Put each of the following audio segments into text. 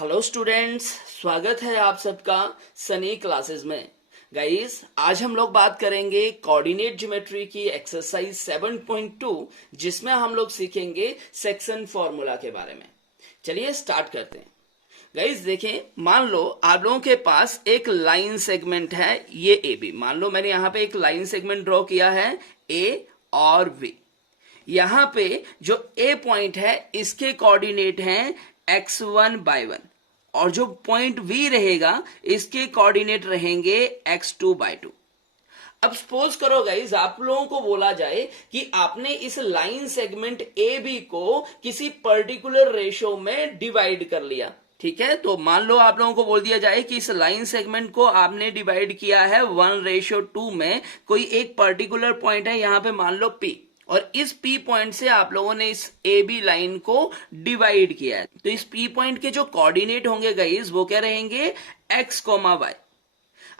Hello students, स्वागत है आप सबका सनी क्लासेस में। गाइस, आज हम लोग बात करेंगे कोऑर्डिनेट ज्योमेट्री की एक्सरसाइज 7.2 जिसमें हम लोग सीखेंगे सेक्शन फॉर्मूला के बारे में। चलिए स्टार्ट करते हैं। गाइस देखें, मान लो आप लोगों के पास एक लाइन सेगमेंट है, ये ए बी। मान लो मैंने यहाँ पे एक लाइन सेगमेंट ड्रॉ किया है ए और बी। यहाँ पे जो ए पॉइंट है इसके कोऑर्डिनेट हैं x1/1 और जो पॉइंट वी रहेगा इसके कोऑर्डिनेट रहेंगे x2/2। अब सपोज करो गाइज, आप लोगों को बोला जाए कि आपने इस लाइन सेगमेंट ए बी को किसी पर्टिकुलर रेशो में डिवाइड कर लिया। ठीक है, तो मान लो आप लोगों को बोल दिया जाए कि इस लाइन सेगमेंट को आपने डिवाइड किया है 1:2 में। कोई एक पर्टिकुलर पॉइंट है यहाँ पे, मान लो P, और इस P पॉइंट से आप लोगों ने इस ए बी लाइन को डिवाइड किया है। तो इस P पॉइंट के जो कोऑर्डिनेट होंगे गाइज वो क्या रहेंगे, x, y।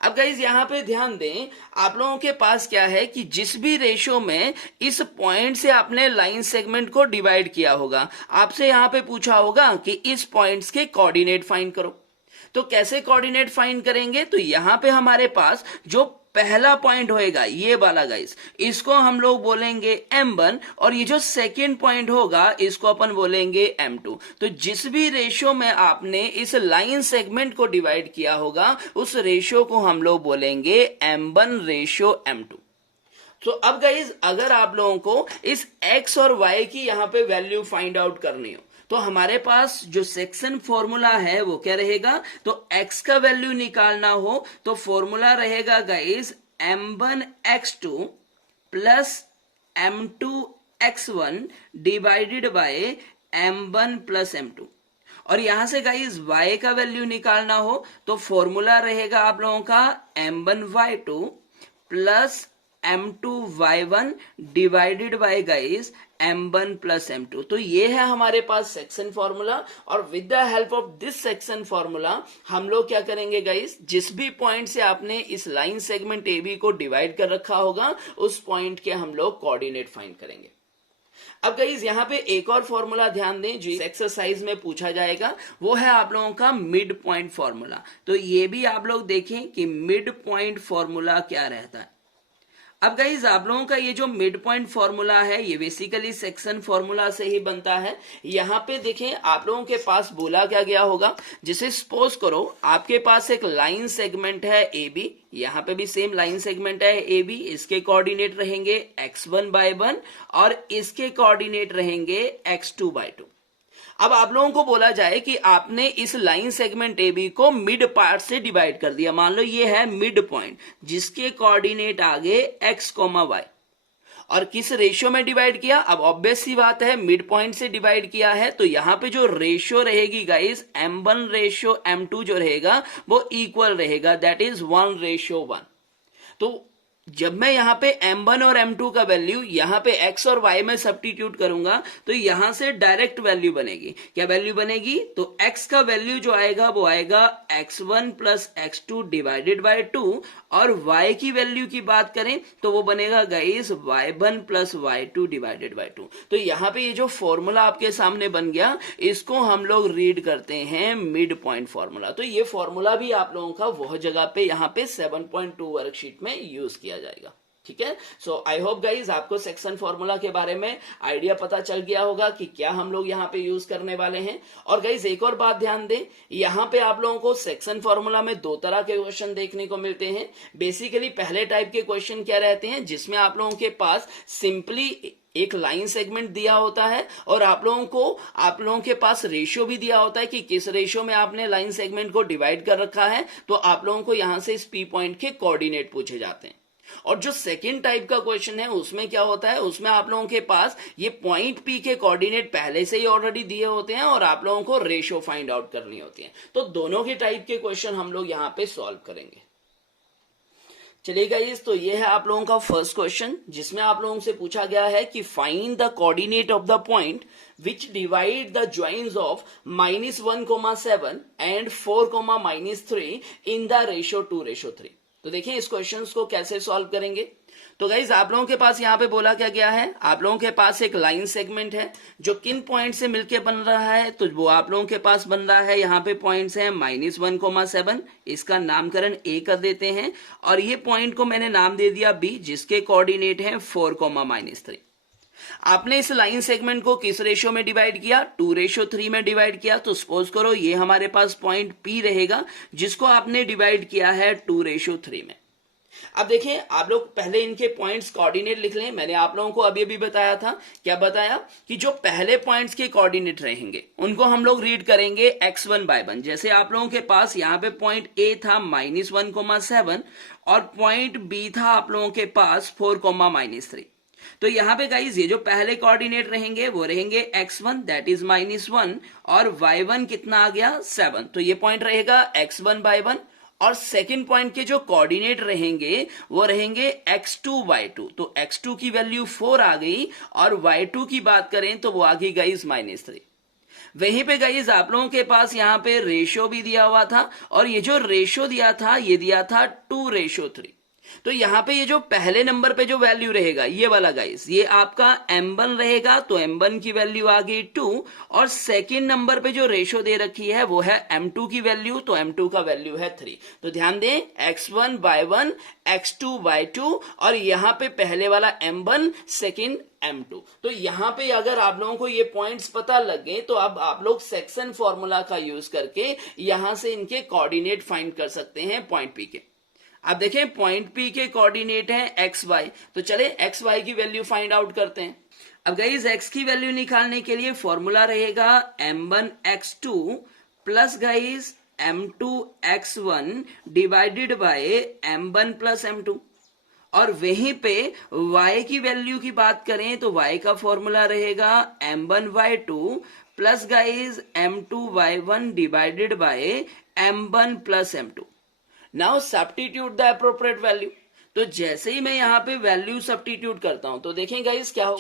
अब गाइज यहाँ पे ध्यान दें, आप लोगों के पास क्या है कि जिस भी रेशो में इस पॉइंट से आपने लाइन सेगमेंट को डिवाइड किया होगा, आपसे यहाँ पे पूछा होगा कि इस पॉइंट्स के कोऑर्डिनेट फाइंड करो। तो कैसे कोऑर्डिनेट फाइंड करेंगे, तो यहाँ पे हमारे पास जो पहला पॉइंट होएगा ये वाला गाइस, इसको हम लोग बोलेंगे m1, और ये जो सेकेंड पॉइंट होगा इसको अपन बोलेंगे m2। तो जिस भी रेशो में आपने इस लाइन सेगमेंट को डिवाइड किया होगा उस रेशो को हम लोग बोलेंगे m1:m2। तो अब गाइज, अगर आप लोगों को इस x और y की यहाँ पे वैल्यू फाइंड आउट करनी हो तो हमारे पास जो सेक्शन फॉर्मूला है वो क्या रहेगा, तो x का वैल्यू निकालना हो तो फॉर्मूला रहेगा guys m1x2 plus m2x1 divided by m1 plus m2। और यहां से गाइस y का वैल्यू निकालना हो तो फॉर्मूला रहेगा आप लोगों का m1y2 plus m2y1 divided by guys m1 plus m2। तो ये है हमारे पास सेक्शन फॉर्मूला, और with the help of this section formula हम लोग क्या करेंगे गाइस, जिस भी पॉइंट से आपने इस लाइन सेगमेंट ए बी को डिवाइड कर रखा होगा उस पॉइंट के हम लोग कोऑर्डिनेट फाइंड करेंगे। अब गाइस यहाँ पे एक और फॉर्मूला ध्यान दें जो एक्सरसाइज में पूछा जाएगा, वो है आप लोगों का मिड पॉइंट फॉर्मूला। तो ये भी आप लोग देखें कि मिड पॉइंट फॉर्मूला क्या रहता है। अब गाइज आप लोगों का ये जो मिड पॉइंट फॉर्मूला है ये बेसिकली सेक्शन फॉर्मूला से ही बनता है। यहाँ पे देखें, आप लोगों के पास बोला क्या गया होगा, जैसे सपोज करो आपके पास एक लाइन सेगमेंट है ए बी, यहाँ पे भी सेम लाइन सेगमेंट है ए बी, इसके कोऑर्डिनेट रहेंगे x1/1 और इसके कोऑर्डिनेट रहेंगे x2/2। अब आप लोगों को बोला जाए कि आपने इस लाइन सेगमेंट ए बी को मिड पार्ट से डिवाइड कर दिया। मान लो ये है मिड पॉइंट जिसके कोऑर्डिनेट आगे x, y, और किस रेशियो में डिवाइड किया। अब ऑब्वियस सी बात है, मिड पॉइंट से डिवाइड किया है तो यहाँ पे जो रेशियो रहेगी गाइस m1:m2 जो रहेगा वो इक्वल रहेगा, दैट इज 1:1। तो जब मैं यहाँ पे m1 और m2 का वैल्यू यहाँ पे x और y में सब्स्टिट्यूट करूंगा तो यहां से डायरेक्ट वैल्यू बनेगी। क्या वैल्यू बनेगी, तो x का वैल्यू जो आएगा वो आएगा x1 plus x2 divided by 2, और y की वैल्यू की बात करें तो वो बनेगा guys y1 plus y2 divided by 2। तो यहाँ पे ये जो फॉर्मूला आपके सामने बन गया इसको हम लोग रीड करते हैं मिड पॉइंट फॉर्मूला। तो ये फॉर्मूला भी आप लोगों का वह जगह पे यहाँ पे 7.2 वर्कशीट में यूज किया जाएगा। ठीक है, सो आई होप गाइज आपको सेक्शन फॉर्मूला के बारे में आइडिया पता चल गया होगा कि क्या हम लोग यहाँ पे यूज करने वाले हैं। और गाइज एक और बात ध्यान दें, यहाँ पे आप लोगों को सेक्शन फॉर्मूला में दो तरह के क्वेश्चन देखने को मिलते हैं। बेसिकली पहले टाइप के क्वेश्चन क्या रहते हैं, जिसमें आप लोगों के पास सिंपली एक लाइन सेगमेंट दिया होता है और आप लोगों के पास रेशियो भी दिया होता है कि किस रेशियो में आपने लाइन सेगमेंट को डिवाइड कर रखा है। तो आप लोगों को यहां से इस पी पॉइंट के कोऑर्डिनेट पूछे जाते हैं। और जो सेकंड टाइप का क्वेश्चन है उसमें क्या होता है, उसमें आप लोगों के पास ये पॉइंट पी के कोऑर्डिनेट पहले से ही ऑलरेडी दिए होते हैं और आप लोगों को रेशियो फाइंड आउट करनी होती है। तो दोनों के टाइप के क्वेश्चन हम लोग यहाँ पे सॉल्व करेंगे। चलिए गाइस, तो ये है आप लोगों का फर्स्ट क्वेश्चन जिसमें आप लोगों से पूछा गया है कि find the coordinate of the point which divide the joins of -1, 7 and 4, -3 in the ratio 2:3। तो देखिए इस क्वेश्चन को कैसे सॉल्व करेंगे। तो गाइज आप लोगों के पास यहाँ पे बोला क्या गया है, आप लोगों के पास एक लाइन सेगमेंट है जो किन पॉइंट से मिलके बन रहा है, तो वो आप लोगों के पास बन रहा है, यहाँ पे पॉइंट्स हैं -1,7, इसका नामकरण ए कर देते हैं, और ये पॉइंट को मैंने नाम दे दिया बी, जिसके कोऑर्डिनेट हैं 4,-3। आपने इस लाइन सेगमेंट को किस रेशियो में डिवाइड किया, 2:3 में डिवाइड किया। तो सपोज करो ये हमारे पास पॉइंट पी रहेगा जिसको आपने डिवाइड किया है 2:3 में। अब देखें, आप लोग पहले इनके पॉइंट्स कोऑर्डिनेट लिख लें। मैंने आप लोगों को अभी बताया था, क्या बताया, कि जो पहले पॉइंट्स के कोऑर्डिनेट रहेंगे उनको हम लोग रीड करेंगे x1 by 1। जैसे आप लोगों के पास यहाँ पे पॉइंट ए था -1,7 और पॉइंट बी था आप लोगों के पास 4,-3। तो यहाँ पे गाइज ये जो पहले कोऑर्डिनेट रहेंगे वो रहेंगे x1 दैट इज -1 और y1 कितना आ गया 7। तो ये पॉइंट रहेगा x1 by 1 और सेकंड पॉइंट के जो कोऑर्डिनेट रहेंगे वो रहेंगे x2 by 2। तो x2 की वैल्यू 4 आ गई और y2 की बात करें तो वो आ गई गाइज -3। वहीं पे गाइज आप लोगों के पास यहाँ पे रेशियो भी दिया हुआ था और ये जो रेशियो दिया था ये दिया था 2:3। तो यहाँ पे ये जो पहले नंबर पे जो वैल्यू रहेगा ये वाला गाइस, ये आपका m1 रहेगा, तो m1 की वैल्यू आ गई 2 और सेकंड नंबर पे जो रेशो दे रखी है वो है m2 की वैल्यू, तो m2 का वैल्यू है 3। तो ध्यान दें x1 by 1 x2 by 2 और यहाँ पे पहले वाला m1 सेकंड m2। तो यहाँ पे अगर आप लोगों को ये पॉइंट्स पता लग गए तो अब आप लोग सेक्शन फॉर्मूला का यूज करके यहां से इनके कोऑर्डिनेट फाइंड कर सकते हैं पॉइंट पी के। अब देखें पॉइंट पी के कोऑर्डिनेट है एक्स वाई, तो चले एक्स वाई की वैल्यू फाइंड आउट करते हैं। अब गाइस एक्स की वैल्यू निकालने के लिए फॉर्मूला रहेगा m1x2 plus guys m2x1 divided by m1 plus m2। और वहीं पे y की वैल्यू की बात करें तो y का फॉर्मूला रहेगा m1y2 plus guys m2y1 divided by m1 plus m2। Now substitute the appropriate value. तो जैसे ही मैं यहाँ पे वैल्यू सब्स्टिट्यूट करता हूं तो देखें गाइस क्या हो,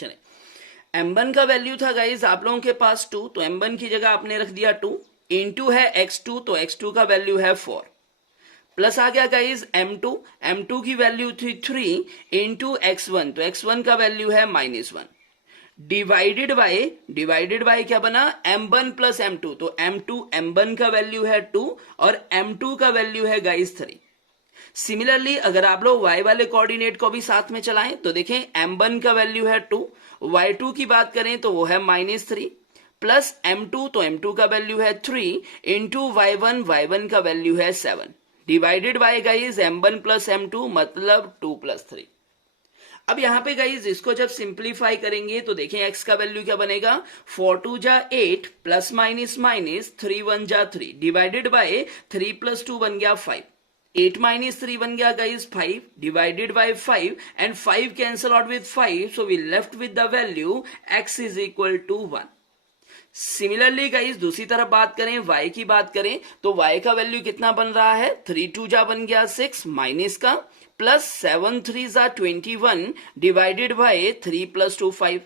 m1 का वैल्यू था गाइस आप लोगों के पास 2, तो m1 की जगह आपने रख दिया 2, इनटू है x2, तो x2 का वैल्यू है 4, प्लस आ गया गाइस m2 की वैल्यू थी 3 इनटू x1, तो x1 का वैल्यू है -1 डिवाइडेड बाय क्या बना m1 प्लस m2, तो m1 का वैल्यू है 2 और m2 का वैल्यू है गाइस 3। सिमिलरली अगर आप लोग y वाले कोऑर्डिनेट को भी साथ में चलाएं तो देखें m1 का वैल्यू है 2, y2 की बात करें तो वो है -3 प्लस m2, तो m2 का वैल्यू है 3 इंटू y1 का वैल्यू है 7 divided by guys m1 plus m2 मतलब 2 प्लस 3। अब यहाँ पे गाइज इसको जब सिंप्लीफाई करेंगे तो देखें x का वैल्यू क्या बनेगा 4 जा 8 प्लस माइनस 3 1 जा 3 डिवाइडेड बाय 3 प्लस 2 बन गया 5, 8 माइनस 3 बन गया guys 5 divided by 5 and 5 cancel out with 5, so we left with the value x is equal to 1। Similarly guys दूसरी तरफ बात करें y की बात करें तो y का वैल्यू कितना बन रहा है 3 2 जा बन गया 6 माइनस का प्लस 7 3 जा 21 डिवाइडेड बाय 3 प्लस 2 5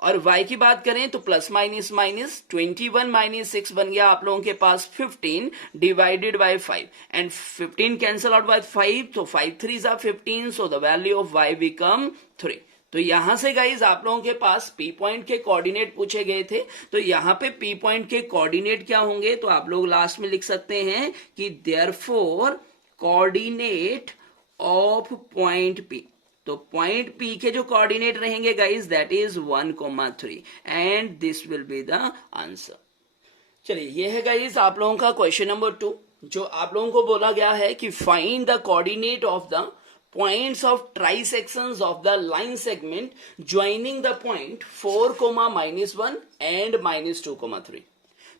और y की बात करें तो प्लस माइनस 21 माइनस 6 बन गया आप लोगों के पास 15 divided by 5 and 15 cancel out by 5, तो 5 3 जा 15, so the value of y become 3। तो यहां से गाइज आप लोगों के पास पी पॉइंट के कोऑर्डिनेट पूछे गए थे, तो यहां पे पी पॉइंट के कोऑर्डिनेट क्या होंगे, तो आप लोग लास्ट में लिख सकते हैं कि therefore coordinate of point P. तो पॉइंट पी के जो कोऑर्डिनेट रहेंगे guys that is 1,3 and this will be the answer. चलिए ये है गाइज आप लोगों का क्वेश्चन नंबर 2, जो आप लोगों को बोला गया है कि find the coordinate of the points of trisections of the line segment joining the point 4, -1 and -2, 3।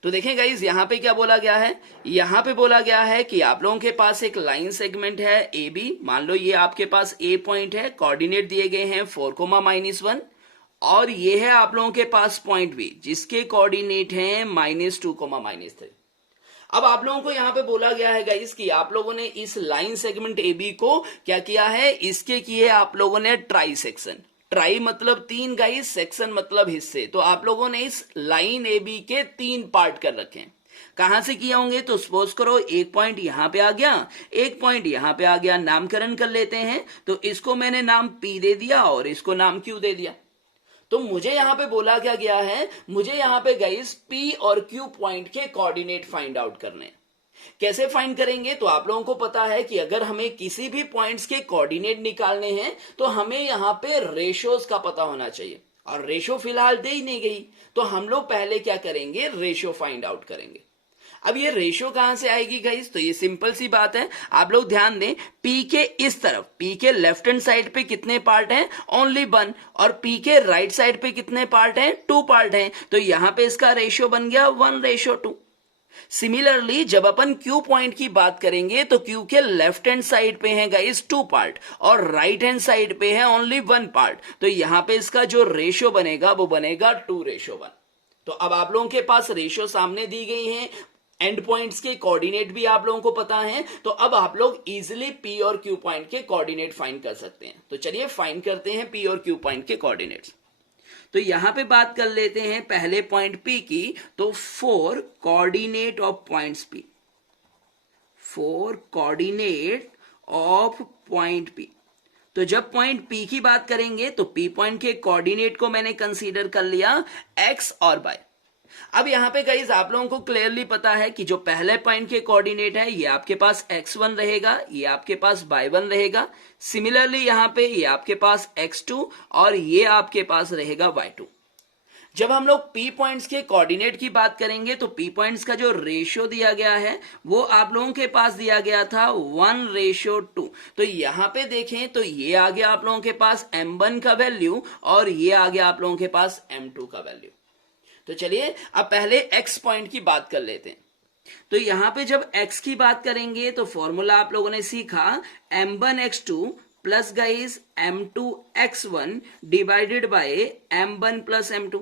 तो देखें गाइज यहाँ पे क्या बोला गया है, यहाँ पे बोला गया है कि आप लोगों के पास एक लाइन सेगमेंट है ए बी, मान लो ये आपके पास ए पॉइंट है, कोऑर्डिनेट दिए गए हैं 4, -1 और ये है आप लोगों के पास पॉइंट बी जिसके कोऑर्डिनेट हैं -2, -3। अब आप लोगों को यहाँ पे बोला गया है गाइस कि आप लोगों ने इस लाइन सेगमेंट ए बी को क्या किया है, इसके किए आप लोगों ने ट्राई सेक्शन, ट्राई मतलब 3 गाइस, सेक्शन मतलब हिस्से। तो आप लोगों ने इस लाइन ए बी के 3 पार्ट कर रखे हैं। कहां से किया होंगे? तो सपोज करो एक पॉइंट यहां पे आ गया, एक पॉइंट यहां पे आ गया, नामकरण कर लेते हैं। तो इसको मैंने नाम P दे दिया और इसको नाम Q दे दिया। तो मुझे यहां पे बोला क्या गया है? मुझे यहां पे गाइस P और Q पॉइंट के कोऑर्डिनेट फाइंड आउट करने हैं। कैसे फाइंड करेंगे? तो आप लोगों को पता है कि अगर हमें किसी भी पॉइंट्स के कोऑर्डिनेट निकालने हैं तो हमें यहां पे रेशोज का पता होना चाहिए, और रेशो फिलहाल दे ही नहीं गई। तो हम लोग पहले क्या करेंगे? रेशो फाइंड आउट करेंगे। अब ये रेशो कहां से आएगी गाइस? तो ये सिंपल सी बात है, आप लोग ध्यान दें। पी के इस तरफ, पी के लेफ्ट हैंड साइड पे कितने पार्ट हैं? ओनली 1। और पी के राइट साइड पे कितने पार्ट हैं? 2 पार्ट हैं। तो यहां पे इसका रेशियो बन गया 1:2। सिमिलरली जब अपन क्यू पॉइंट की बात करेंगे तो क्यू के लेफ्ट हैंड साइड पे है गाइस 2 पार्ट और राइट हैंड साइड पे है ओनली 1 पार्ट। तो यहां पे इसका जो रेशियो बनेगा वो बनेगा 2:1। तो अब आप लोगों के पास रेशियो सामने दी गई है, एंड पॉइंट्स के कोऑर्डिनेट भी आप लोगों को पता है। तो अब आप लोग इजिली पी और क्यू पॉइंट के कोऑर्डिनेट फाइंड कर सकते हैं। तो चलिए फाइंड करते हैं पी और क्यू पॉइंट के कोऑर्डिनेट्स। तो यहां पे बात कर लेते हैं पहले पॉइंट P की। तो 4 coordinate of points P, 4 coordinate of point P। तो जब पॉइंट P की बात करेंगे तो P पॉइंट के कोऑर्डिनेट को मैंने कंसीडर कर लिया x और y। अब यहां पे गाइस आप लोगों को क्लियरली पता है कि जो पहले पॉइंट के कोऑर्डिनेट है ये आपके पास x1 रहेगा, ये आपके पास y1 रहेगा। सिमिलरली यहां पे ये आपके पास x2 और ये आपके पास रहेगा y2। जब हम लोग P पॉइंट्स के कोऑर्डिनेट की बात करेंगे तो P पॉइंट्स का जो रेशियो दिया गया है वो आप लोगों के पास दिया गया था 1:2। तो यहां पे देखें तो ये आ गया आप लोगों के पास m1 का वैल्यू और ये आ गया आप लोगों के पास m2 का वैल्यू। तो चलिए अब पहले x पॉइंट की बात कर लेते हैं। तो यहां पे जब x की बात करेंगे तो फॉर्मूला आप लोगों ने सीखा m1x2 plus guys m2x1 divided by m1 plus m2।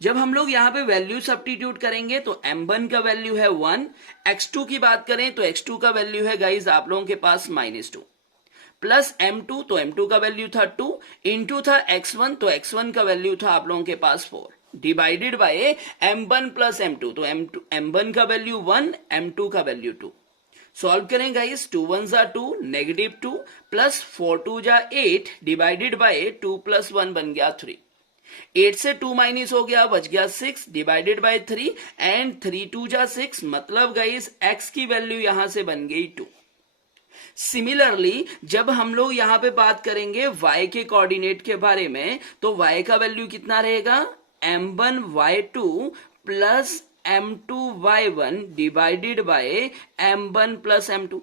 जब हम लोग यहां पे वैल्यू सब्स्टिट्यूट करेंगे तो m1 का वैल्यू है 1, x2 की बात करें तो x2 का वैल्यू है गाइस आप लोगों के पास -2, प्लस m2 तो m2 का वैल्यू था 2, इंटू था x1 तो x1 का वैल्यू था आप लोगों के पास 4, divided by m1 plus m2 तो m1 का वैल्यू 1, m2 का वैल्यू 2। सॉल्व करें गाइस, 2 1 जा 2, -2 प्लस 4 2 जा 8 डिवाइडेड बाय 2 प्लस 1 बन गया 3। 8 से 2 माइनस हो गया, बच गया 6 डिवाइडेड बाय 3 एंड 3 2 जा 6। मतलब गाइस x की वैल्यू यहां से बन गई 2। सिमिलरली जब हम लोग यहां पे बात करेंगे y के कोऑर्डिनेट के बारे में तो y का वैल्यू कितना रहेगा? m1y2 plus m2y1 divided by m1 plus m2।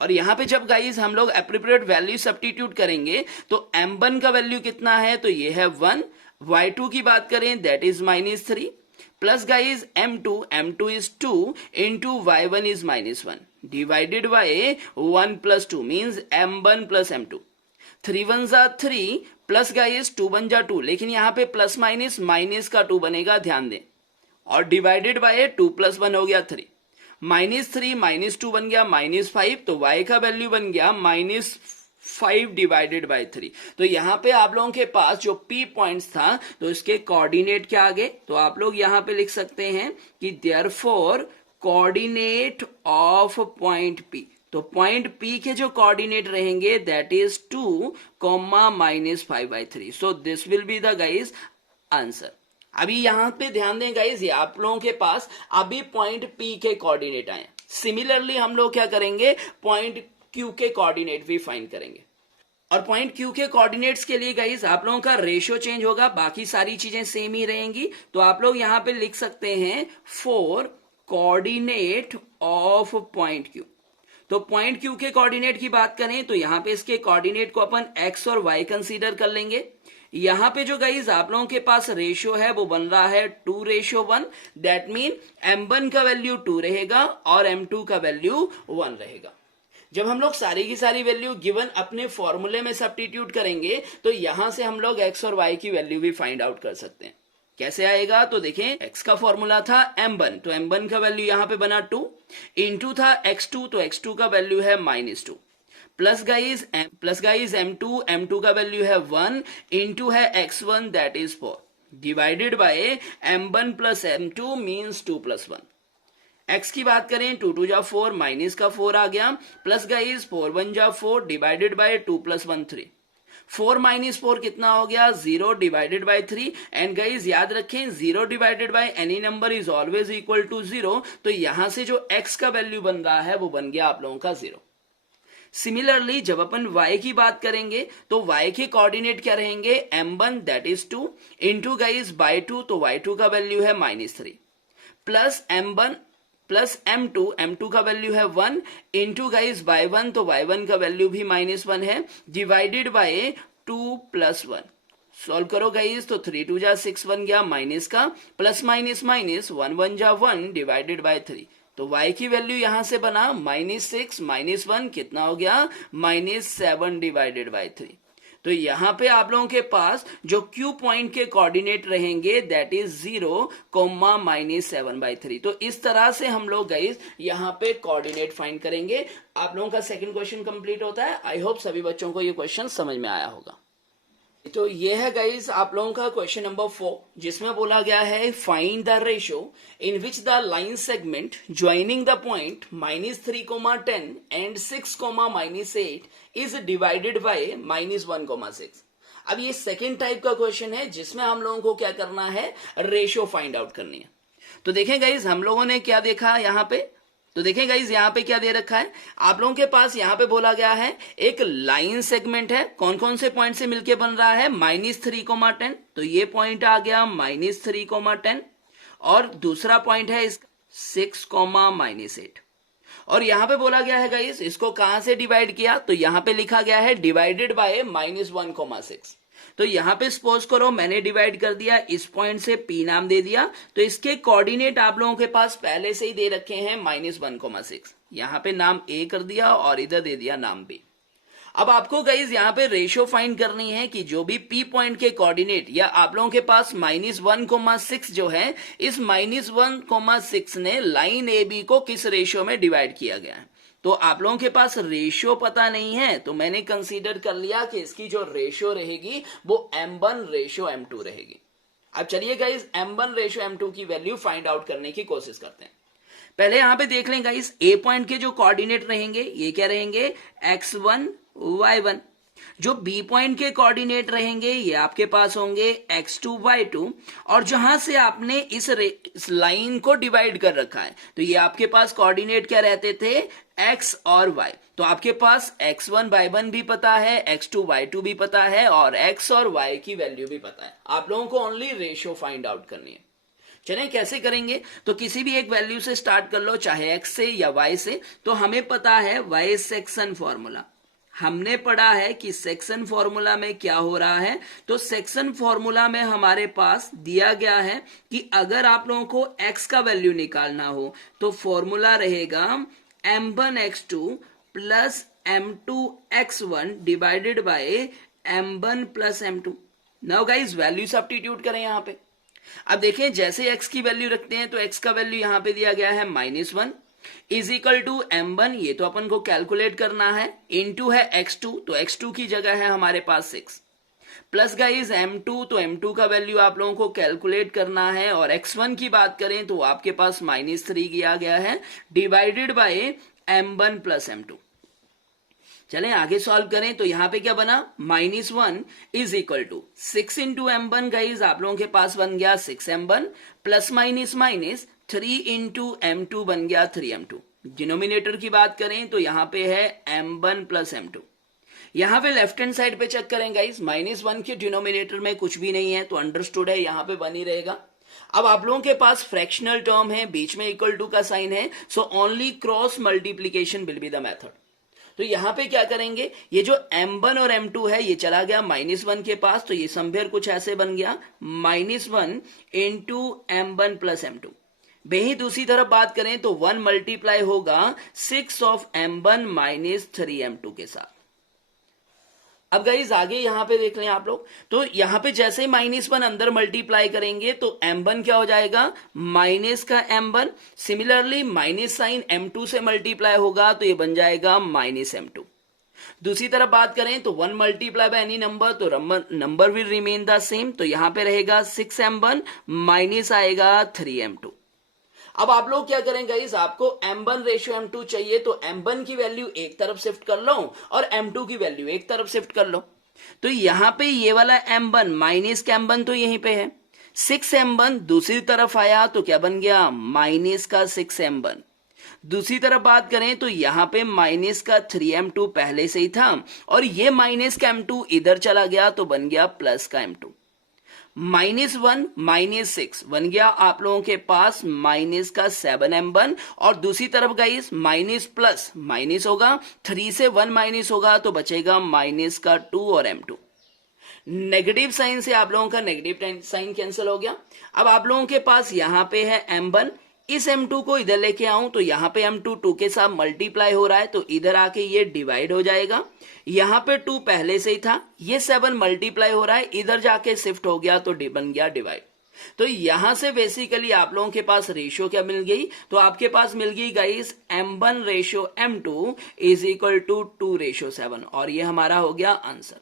और यहां पे जब गाइस हम लोग एप्रोप्रिएट वैल्यू सब्स्टिट्यूट करेंगे तो m1 का वैल्यू कितना है? तो ये है 1। y2 की बात करें that is -3 plus guys m2 is 2 into y1 is -1 divided by 1 plus 2 means m1 plus m2। 3 1 जा 3 प्लस गाइस 2 1 जा 2, लेकिन यहां पे प्लस माइनस माइनस का 2 बनेगा, ध्यान दें, और डिवाइडेड बाय 2 प्लस 1 हो गया 3, -3 -2 बन गया -5। तो y का वैल्यू बन गया -5 डिवाइडेड बाय 3। तो यहां पे आप लोगों के पास जो P पॉइंट्स था तो इसके कोऑर्डिनेट क्या आ गए? तो आप लोग यहां पे लिख सकते हैं कि therefore coordinate of point P। तो पॉइंट P के जो कोऑर्डिनेट रहेंगे that is 2, -5/3। So this will be the guys answer. अभी यहां पे ध्यान दें गाइस, ये आप लोगों के पास अभी पॉइंट P के कोऑर्डिनेट आए। सिमिलरली हम लोग क्या करेंगे? पॉइंट Q के कोऑर्डिनेट भी फाइंड करेंगे। और पॉइंट Q के कोऑर्डिनेट्स के लिए गाइस आप लोगों का रेशियो चेंज होगा, बाकी सारी चीजें सेम ही रहेंगी। तो आप लोग यहां पे लिख सकते हैं 4 कोऑर्डिनेट ऑफ पॉइंट Q। तो पॉइंट Q के कोऑर्डिनेट की बात करें तो यहां पे इसके कोऑर्डिनेट को अपन x और y कंसीडर कर लेंगे। यहां पे जो गाइस आप लोगों के पास रेशियो है वो बन रहा है 2:1। दैट मीन m1 का वैल्यू 2 रहेगा और m2 का वैल्यू 1 रहेगा। जब हम लोग सारी की सारी वैल्यू गिवन अपने फॉर्मूले में सब्स्टिट्यूट करेंगे तो यहां से हम लोग x और y की वैल्यू भी फाइंड आउट कर सकते हैं। कैसे आएगा? तो देखें, x का फॉर्मूला था m1, तो m1 का वैल्यू यहां पे बना 2, इंटू था x2, तो x2 का वैल्यू है -2, प्लस गाइस m2 का वैल्यू है 1, इंटू है x1 that is 4, divided by m1 plus m2 means 2 plus 1। X की बात करें 2 2 जा 4, माइनस का 4 आ गया, प्लस गाइस 4 1 जा 4 डिवाइडेड बाय 2 प्लस 1 3। 4 माइनस 4 कितना हो गया, 0 डिवाइडेड बाय 3। एंड गाइस याद रखें 0 divided by any number is always equal to 0, तो यहां से जो x का वैल्यू बन रहा है वो बन गया आप लोगों का 0। सिमिलरली जब अपन y की बात करेंगे तो y के कोऑर्डिनेट क्या रहेंगे, m1 that is 2 into guys by 2, तो y2 का वैल्यू है -3 प्लस m1 प्लस m2 का वैल्यू है 1 इंटू गाइस बाय 1, तो y1 का वैल्यू भी -1 है डिवाइडेड बाय 2 प्लस 1। सॉल्व करो गाइस तो 3 2 जा 6 बन गया, माइनस का प्लस माइनस माइनस 1 1 जा 1 डिवाइडेड बाय 3, तो y की वैल्यू यहां से बना -6 -1 कितना हो गया, -7 डिवाइडेड बाय 3। तो यहां पे आप लोगों के पास जो Q पॉइंट के कोऑर्डिनेट रहेंगे दैट इज 0, -7/3। तो इस तरह से हम लोग गाइस यहां पे कोऑर्डिनेट फाइंड करेंगे। आप लोगों का सेकंड क्वेश्चन कंप्लीट होता है। आई होप सभी बच्चों को ये क्वेश्चन समझ में आया होगा। तो ये है गाइस आप लोगों का क्वेश्चन नंबर 4, जिसमें बोला गया है find the ratio in which the line segment joining the point -3, 10 and 6, -8 is divided by -1, 6। अब ये सेकेंड टाइप का क्वेश्चन है जिसमें हम लोगों को क्या करना है, रेशियो फाइंड आउट करनी है। तो देखें गाइस हम लोगों ने क्या देखा यहाँ पे, तो देखें गाइस यहाँ पे क्या दे रखा है, आप लोगों के पास यहाँ पे बोला गया है एक लाइन सेगमेंट है, कौन कौन से पॉइंट से मिलके बन रहा है, -3, 10, तो ये पॉइंट आ गया -3, 10, और दूसरा पॉइंट है 6, -8। और यहां पे बोला गया है गाइस इसको कहां से डिवाइड किया, तो यहां पे लिखा गया है डिवाइडेड बाय -1, 6। तो यहां पे सपोज करो मैंने डिवाइड कर दिया, इस पॉइंट से P नाम दे दिया, तो इसके कोऑर्डिनेट आप लोगों के पास पहले से ही दे रखे हैं -1, 6। यहां पे नाम A कर दिया और इधर दे दिया नाम B। अब आपको गाइज यहाँ पे रेशियो फाइंड करनी है कि जो भी P पॉइंट के कोऑर्डिनेट या आप लोगों के पास -1, 6 जो है, इस -1, 6 ने लाइन AB को किस रेशियो में डिवाइड किया गया है। तो आप लोगों के पास रेशियो पता नहीं है, तो मैंने कंसीडर कर लिया कि इसकी जो रेशियो रहेगी वो m1:m2 रहेगी। अब चलिए गाइज m1:m2 की वैल्यू फाइंड आउट करने की कोशिश करते हैं। पहले यहां पे देख लें गाइस ए पॉइंट के जो कोऑर्डिनेट रहेंगे ये क्या रहेंगे, x1 y1। जो बी पॉइंट के कोऑर्डिनेट रहेंगे ये आपके पास होंगे x2 y2। और जहां से आपने इस लाइन को डिवाइड कर रखा है तो ये आपके पास कोऑर्डिनेट क्या रहते थे, x और y। तो आपके पास x1 y1 भी पता है, x2 y2 भी पता है, और x और y की वैल्यू भी पता है। आप लोगों को ओनली रेशियो फाइंड आउट करनी है। चलें कैसे करेंगे, तो किसी भी एक वैल्यू से स्टार्ट कर लो, चाहे x से या y से। तो हमें पता है y सेक्शन फॉर्मूला, हमने पढ़ा है कि सेक्शन फॉर्मूला में क्या हो रहा है। तो सेक्शन फॉर्मूला में हमारे पास दिया गया है कि अगर आप लोगों को x का वैल्यू निकालना हो तो फॉर्मूला रहेगा m1x2 plus m2x1 divided by m1 plus m2। Now guys value substitute करें यहां पे। अब देखें जैसे x की वैल्यू रखते हैं तो x का वैल्यू यहां पे दिया गया है -1 इज इक्वल टू m1, ये तो अपन को कैलकुलेट करना है, इनटू है x2, तो x2 की जगह है हमारे पास 6, प्लस गाइस m2, तो m2 का वैल्यू आप लोगों को कैलकुलेट करना है। और x1 की बात करें तो आपके पास -3 किया गया है divided by m1 plus m2। चलें आगे सॉल्व करें तो यहां पे क्या बना, -1 is equal to 6 into m1 guys आप लोगों के पास बन गया 6m1 plus minus minus 3 into m2 बन गया 3m2। डिनोमिनेटर की बात करें तो यहां पे है m1 प्लस m2। यहां पे लेफ्ट हैंड साइड पे चेक करें गाइज, -1 के डिनोमिनेटर में कुछ भी नहीं है तो अंडरस्टूड है, यहां पे 1 ही रहेगा। अब आप लोगों के पास फ्रैक्शनल टर्म है, बीच में इक्वल टू का साइन है, so only cross multiplication will be the method. तो यहां पे क्या करेंगे, ये जो m1 और m2 है ये चला गया -1 के पास, तो ये समवेयर कुछ ऐसे बन गया -1 इंटू m1 प्लस m2। वहीं दूसरी तरफ बात करें तो 1 मल्टीप्लाई होगा 6 ऑफ m1 माइनस 3m2 के साथ। अब गाइज आगे यहां पे देख लें आप लोग, तो यहां पे जैसे ही -1 अंदर मल्टीप्लाई करेंगे तो m1 क्या हो जाएगा, माइनस का m1। Similarly minus sign m2 से मल्टीप्लाई होगा तो ये बन जाएगा -m2। दूसरी तरफ बात करें तो 1 मल्टीप्लाई बाय एनी नंबर, तो number will remain the same, तो यहां पे रहेगा 6m1 माइनस आएगा 3m2। अब आप लोग क्या करें गाइस, आपको m1 रेशियो m2 चाहिए तो m1 की वैल्यू एक तरफ शिफ्ट कर लो और m2 की वैल्यू एक तरफ शिफ्ट कर लो। तो यहां पे ये वाला m1 माइनस का m1 तो यहीं पे है, 6m1 दूसरी तरफ आया तो क्या बन गया, माइनस का 6m1। दूसरी तरफ बात करें तो यहां पे माइनस का 3m2 पहले से ही था और ये माइनस का m2 इधर चला गया तो बन गया प्लस का m2। -1 -6 बन गया आप लोगों के पास माइनस का 7m1 और दूसरी तरफ गाइस माइनस प्लस माइनस होगा, 3 से 1 माइनस होगा तो बचेगा माइनस का 2 और m2। नेगेटिव साइन से आप लोगों का नेगेटिव साइन कैंसिल हो गया। अब आप लोगों के पास यहां पे है m1, इस m2 को इधर लेके आऊं तो यहां पे m2 2 के साथ मल्टीप्लाई हो रहा है तो इधर आके ये डिवाइड हो जाएगा। यहां पे 2 पहले से ही था, ये 7 मल्टीप्लाई हो रहा है, इधर जाके शिफ्ट हो गया तो बन गया डिवाइड। तो यहां से बेसिकली आप लोगों के पास रेशियो क्या मिल गई, तो आपके पास मिल गई guys m1 ratio m2 is equal to 2 ratio 7 और ये हमारा हो गया आंसर।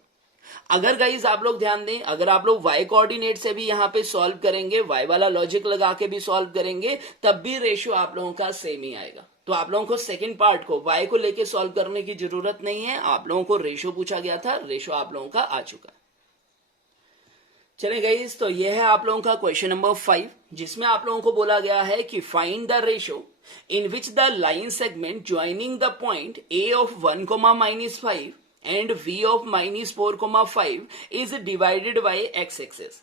अगर गाइज आप लोग ध्यान दें, अगर आप लोग y कोऑर्डिनेट से भी यहां पे सॉल्व करेंगे, y वाला लॉजिक लगा के भी सॉल्व करेंगे, तब भी रेशियो आप लोगों का सेम ही आएगा। तो आप लोगों को सेकंड पार्ट को y को लेके सॉल्व करने की जरूरत नहीं है, आप लोगों को रेशियो पूछा गया था, रेशियो आप लोगों का आ चुका है। चले गाइज, तो यह है आप लोगों का क्वेश्चन नंबर 5, जिसमें आप लोगों को बोला गया है कि find the ratio in which the line segment joining the point a of 1, -5 and v of -4, 5 is divided by x-axis.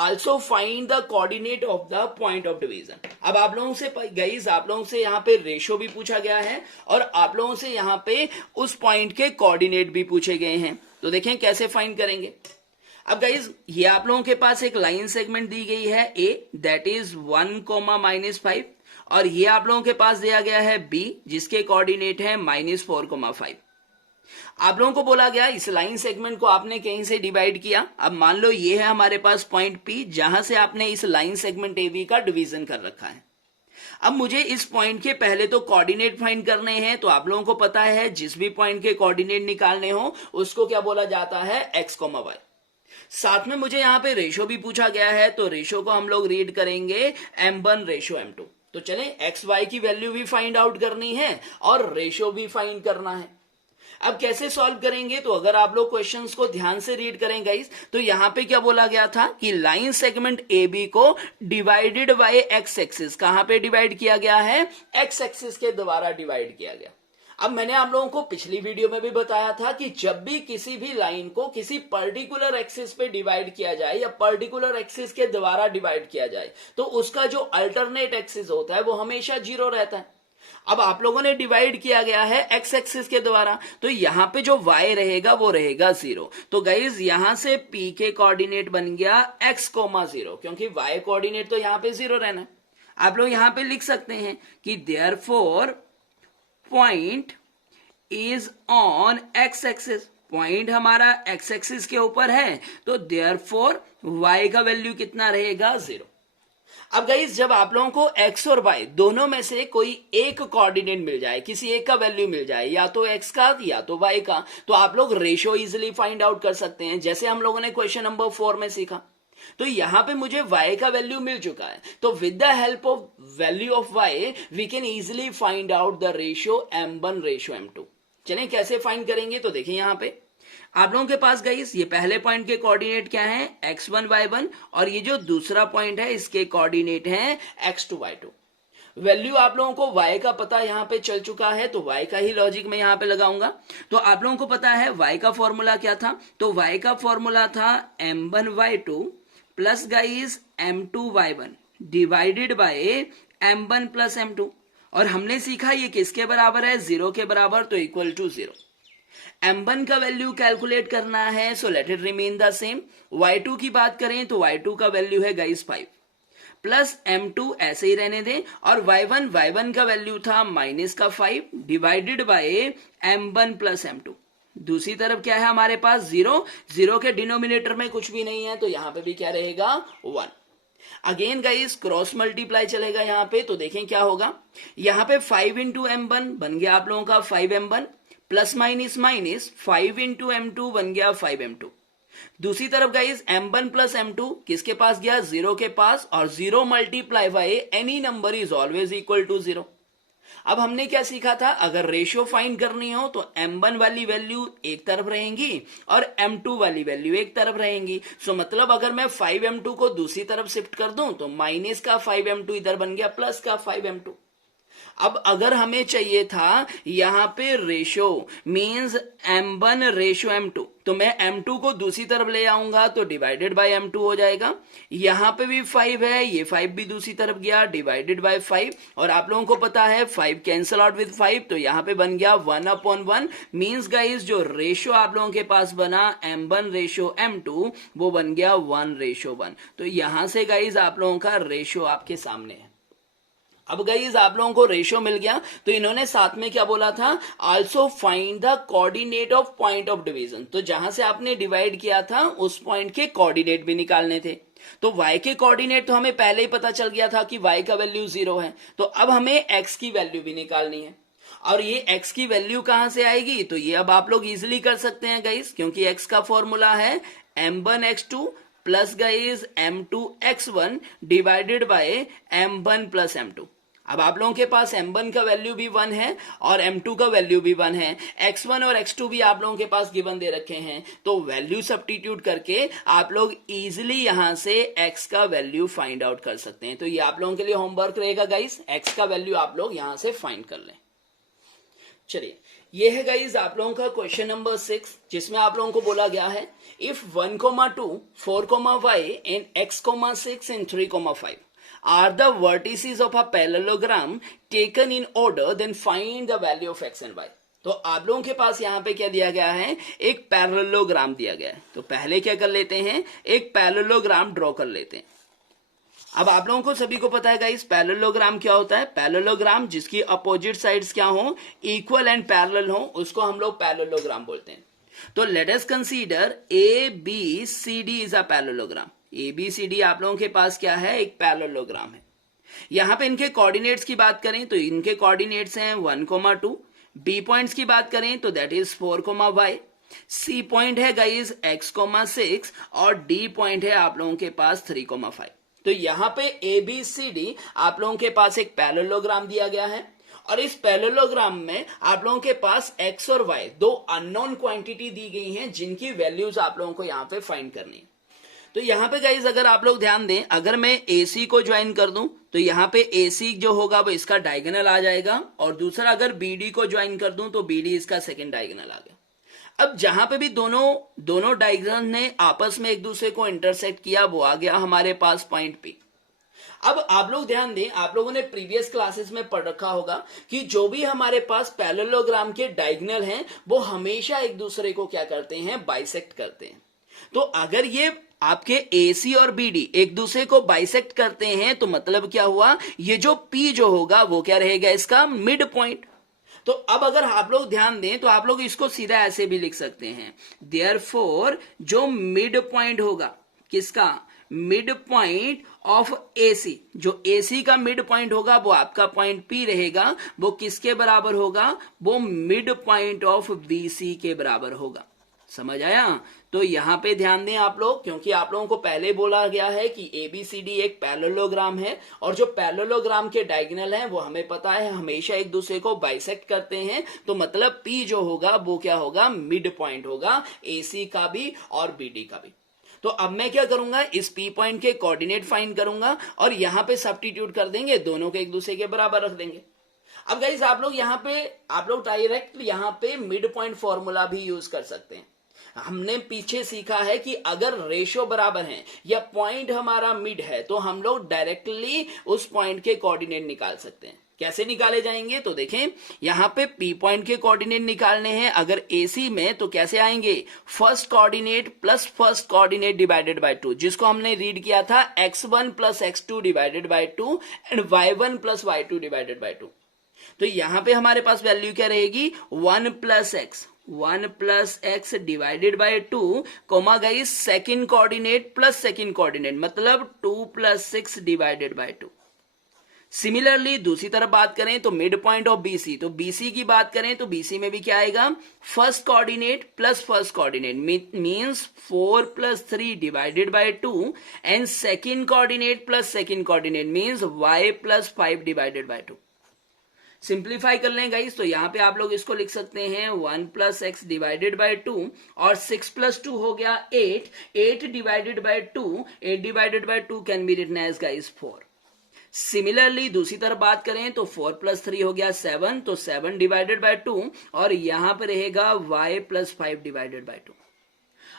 Also find the coordinate of the point of division. अब आप लोगों से गाइस, आप लोगों से यहाँ पे रेशियो भी पूछा गया है और आप लोगों से यहाँ पे उस पॉइंट के कोऑर्डिनेट भी पूछे गए हैं। तो देखें कैसे फाइंड करेंगे। अब गाइस, ये आप लोगों के पास एक लाइन सेगमेंट दी गई है a, दैट इज 1, -5 और ये आप लोगों के पास दिया गया है b, जिसके कोऑर्डिनेट है -4, 5। आप लोगों को बोला गया इस लाइन सेगमेंट को आपने कहीं से डिवाइड किया। अब मान लो ये है हमारे पास पॉइंट P, जहां से आपने इस लाइन सेगमेंट AB का डिवीजन कर रखा है। अब मुझे इस पॉइंट के पहले तो कोऑर्डिनेट फाइंड करने हैं, तो आप लोगों को पता है जिस भी पॉइंट के कोऑर्डिनेट निकालने हो उसको क्या बोला जाता है, x, y। साथ में मुझे यहाँ पे रेशियो भी पूछा गया है, तो रेशियो को हम लोग रीड करेंगे m1 रेशियो m2। तो चले एक्स वाई की वैल्यू भी फाइंड आउट करनी है और रेशियो भी फाइंड करना है। अब कैसे सॉल्व करेंगे, तो अगर आप लोग क्वेश्चंस को ध्यान से रीड करें गाइस, तो यहां पे क्या बोला गया था कि लाइन सेगमेंट ए बी को डिवाइडेड बाय एक्स एक्सिस, कहां पे डिवाइड किया गया है, एक्स एक्सिस के द्वारा डिवाइड किया गया। अब मैंने आप लोगों को पिछली वीडियो में भी बताया था कि जब भी किसी भी लाइन को किसी पर्टिकुलर एक्सिस पे डिवाइड किया जाए या पर्टिकुलर एक्सिस के द्वारा डिवाइड किया जाए, तो उसका जो अल्टरनेट एक्सिस होता है वो हमेशा 0 रहता है। अब आप लोगों ने डिवाइड किया गया है एक्स एक्सिस के द्वारा, तो यहां पे जो y रहेगा वो रहेगा 0। तो गाइज यहां से p के कोऑर्डिनेट बन गया x, 0, क्योंकि y कोऑर्डिनेट तो यहां पे 0 रहना है। आप लोग यहां पे लिख सकते हैं कि therefore point is on x axis, point हमारा x एक्सिस के ऊपर है, तो देयरफॉर y का वैल्यू कितना रहेगा, 0। अब गाइस, जब आप लोगों को x और y दोनों में से कोई एक कोऑर्डिनेट मिल जाए, किसी एक का वैल्यू मिल जाए, या तो x का या तो y का, तो आप लोग रेशियो इजीली फाइंड आउट कर सकते हैं, जैसे हम लोगों ने क्वेश्चन नंबर 4 में सीखा। तो यहां पे मुझे y का वैल्यू मिल चुका है, तो with the help of value of y we can easily find out the ratio m1 ratio m2। चलें कैसे फाइंड करेंगे, तो देखिए यहां पे आप लोगों के पास गाइस ये पहले पॉइंट के कोऑर्डिनेट क्या है, x1 y1, और ये जो दूसरा पॉइंट है इसके कोऑर्डिनेट हैं x2 y2। वैल्यू आप लोगों को y का पता यहां पे चल चुका है, तो y का ही लॉजिक मैं यहां पे लगाऊंगा। तो आप लोगों को पता है y का फॉर्मूला क्या था, तो y का फॉर्मूला था m1 y2 plus guys m2 y1 divided by m1 plus m2, और हमने सीखा ये किसके बराबर है, 0 के बराबर, तो इक्वल टू 0। m1 का वैल्यू कैलकुलेट करना है, so let it remain the same. y2 की बात करें तो y2 का वैल्यू है गाइस 5 प्लस m2 ऐसे ही रहने दें, और y1 का वैल्यू था -5 divided bye m1 plus m2। दूसरी तरफ क्या है हमारे पास, 0 के डिनोमिनेटर में कुछ भी नहीं है, तो यहां पे भी क्या रहेगा, 1। अगेन गाइस क्रॉस मल्टीप्लाई चलेगा यहां पे, तो देखें क्या होगा, यहां पे 5 इंटू m1 बन गया आप लोगों का 5m1 plus minus 5 into m2 बन गया 5m2। दूसरी तरफ गाइज m1 प्लस m2 किसके पास गया, 0 के पास, और 0 multiply by any number is always equal to 0। अब हमने क्या सीखा था, अगर रेशियो फाइंड करनी हो तो m1 वाली वैल्यू एक तरफ रहेंगी और m2 वाली वैल्यू एक तरफ रहेंगी। सो मतलब अगर मैं 5m2 को दूसरी तरफ शिफ्ट कर दूं तो माइनस का 5m2 इधर बन गया प्लस का 5m2। अब अगर हमें चाहिए था यहां पे ratio means m1 ratio m2, तो मैं m2 को दूसरी तरफ ले आऊंगा तो डिवाइडेड बाय m2 हो जाएगा। यहां पे भी 5 है, ये 5 भी दूसरी तरफ गया डिवाइडेड बाय 5, और आप लोगों को पता है 5 कैंसल आउट विद 5, तो यहां पे बन गया 1/1। मींस गाइस जो रेशो आप लोगों के पास बना m1 रेशो m2 वो बन गया 1:1। तो यहां से गाइस आप लोगों का रेशो आपके सामने है। अब गाइज आप लोगों को रेशियो मिल गया, तो इन्होंने साथ में क्या बोला था, also find the coordinate of point of division. तो जहां से आपने डिवाइड किया था उस पॉइंट के कोऑर्डिनेट भी निकालने थे। तो y के कोऑर्डिनेट तो हमें पहले ही पता चल गया था कि y का वैल्यू 0 है, तो अब हमें x की वैल्यू भी निकालनी है। और ये x की वैल्यू कहां से आएगी, तो ये अब आप लोग इजिली कर सकते हैं गाइज, क्योंकि x का फॉर्मूला है m1x2 plus guys m2x1 divided by m1 plus m2। अब आप लोगों के पास m1 का वैल्यू भी 1 है और m2 का वैल्यू भी 1 है, x1 और x2 भी आप लोगों के पास गिवन दे रखे हैं, तो वैल्यू सब्स्टिट्यूट करके आप लोग इजिली यहां से x का वैल्यू फाइंड आउट कर सकते हैं। तो ये आप लोगों के लिए होमवर्क रहेगा गाइस, x का वैल्यू आप लोग यहां से फाइंड कर लें। चलिए ये है गाइज आप लोगों का क्वेश्चन नंबर 6, जिसमें आप लोगों को बोला गया है if 1,2 4,y and x,6 and 3,5 are the vertices of a parallelogram taken in order, then find the value of x and y। तो आप लोगों के पास यहाँ पे क्या दिया गया है, एक पैरेललोग्राम दिया गया है। तो पहले क्या कर लेते हैं, एक पैरेललोग्राम ड्रॉ कर लेते हैं। अब आप लोगों को सभी को पता है गाइस पैरेललोग्राम क्या होता है। पैरेललोग्राम जिसकी अपोजिट साइड्स क्या हो, इक्वल एंड पैरेलल हो, उसको हम लोग पैरेललोग्राम बोलते हैं। तो let us consider ABCD is a parallelogram. ABCD आप लोगों के पास क्या है, एक पैरेललोग्राम है। यहां पे इनके कोऑर्डिनेट्स की बात करें तो इनके कोऑर्डिनेट्स हैं 1,2। B पॉइंट्स की बात करें तो that is 4,y। C point है गाइज x,6 और D पॉइंट है आप लोगों के पास 3,5। तो यहां पे ABCD आप लोगों के पास एक पैरेललोग्राम दिया गया है, और इस पैरेललोग्राम में आप लोगों के पास x और y दो अननोन क्वांटिटी दी गई हैं, जिनकी वैल्यूज आप लोगों को यहां पे फाइंड करनी है। तो यहां पे गाइज अगर आप लोग ध्यान दें, अगर मैं AC को ज्वाइन कर दूं तो यहां पे AC जो होगा वो इसका डायगोनल आ जाएगा, और दूसरा अगर BD को ज्वाइन कर दूं तो BD इसका सेकंड डायगोनल आ गया। अब जहां पे भी दोनों डायगोनल ने आपस में एक दूसरे को इंटरसेक्ट किया, वो आ गया हमारे पास पॉइंट P। अब आप लोग ध्यान दें, आप लोगों ने प्रीवियस क्लासेस में पढ़ रखा होगा कि जो भी हमारे पास पैरेललोग्राम के डायगोनल हैं वो हमेशा एक दूसरे को क्या करते हैं, बाइसेक्ट करते हैं। तो अगर ये आपके AC और BD एक दूसरे को बाइसेक्ट करते हैं तो मतलब क्या हुआ, ये जो P जो होगा वो क्या रहेगा, इसका मिड पॉइंट। तो अब अगर आप लोग ध्यान दें तो आप लोग इसको सीधा ऐसे भी लिख सकते हैं, देयरफॉर जो मिड पॉइंट होगा किसका, मिड पॉइंट ऑफ AC, जो AC का मिड पॉइंट होगा वो आपका पॉइंट P रहेगा, वो किसके बराबर होगा, वो मिड पॉइंट ऑफ BC के बराबर होगा। समझ आया। तो यहां पे ध्यान दें आप लोग, क्योंकि आप लोगों को पहले बोला गया है कि ABCD एक पैरेललोग्राम है, और जो पैरेललोग्राम के डायगोनल हैं वो हमें पता है हमेशा एक दूसरे को बाइसेक्ट करते हैं। तो मतलब P जो होगा वो क्या होगा, मिड पॉइंट होगा AC का भी और BD का भी। तो अब मैं क्या करूंगा, इस P पॉइंट के कोऑर्डिनेट फाइंड करूंगा और यहां पे सब्स्टिट्यूट कर देंगे, दोनों के एक दूसरे के बराबर रख देंगे। अब गाइस आप लोग डायरेक्ट यहां पे मिड पॉइंट फॉर्मूला भी यूज कर सकते हैं। हमने पीछे सीखा है कि अगर रेशियो बराबर है या पॉइंट हमारा मिड है तो हम लोग डायरेक्टली उस पॉइंट के कोऑर्डिनेट निकाल सकते हैं। कैसे निकाले जाएंगे, तो देखें यहां पे P पॉइंट के कोऑर्डिनेट निकालने हैं अगर AC में, तो कैसे आएंगे, first coordinate plus first coordinate divided by 2, जिसको हमने रीड किया था x1 plus x2 divided by 2 and y1 plus y2 divided by 2। तो यहां पे हमारे पास वैल्यू क्या रहेगी, 1 plus x divided by 2, comma guys second coordinate plus second coordinate मतलब 2 प्लस 6 डिवाइडेड बाय 2। सिमिलरली दूसरी तरफ बात करें तो मिड पॉइंट ऑफ बीसी, तो बीसी की बात करें तो बीसी में भी क्या आएगा, first coordinate plus first coordinate means 4 + 3 divided by 2 and second coordinate plus second coordinate means y + 5 divided by 2। Simplify कर लें गाइस, तो यहां पे आप लोग इसको लिख सकते हैं 1 + x डिवाइडेड बाय 2 और 6 + 2 हो गया 8, 8 divided by 2, 8 divided by 2 can be written as guys 4। Similarly दूसरी तरफ बात करें तो 4 + 3 हो गया 7, तो 7 डिवाइडेड बाय 2 और यहां पे रहेगा y + 5 डिवाइडेड बाय 2।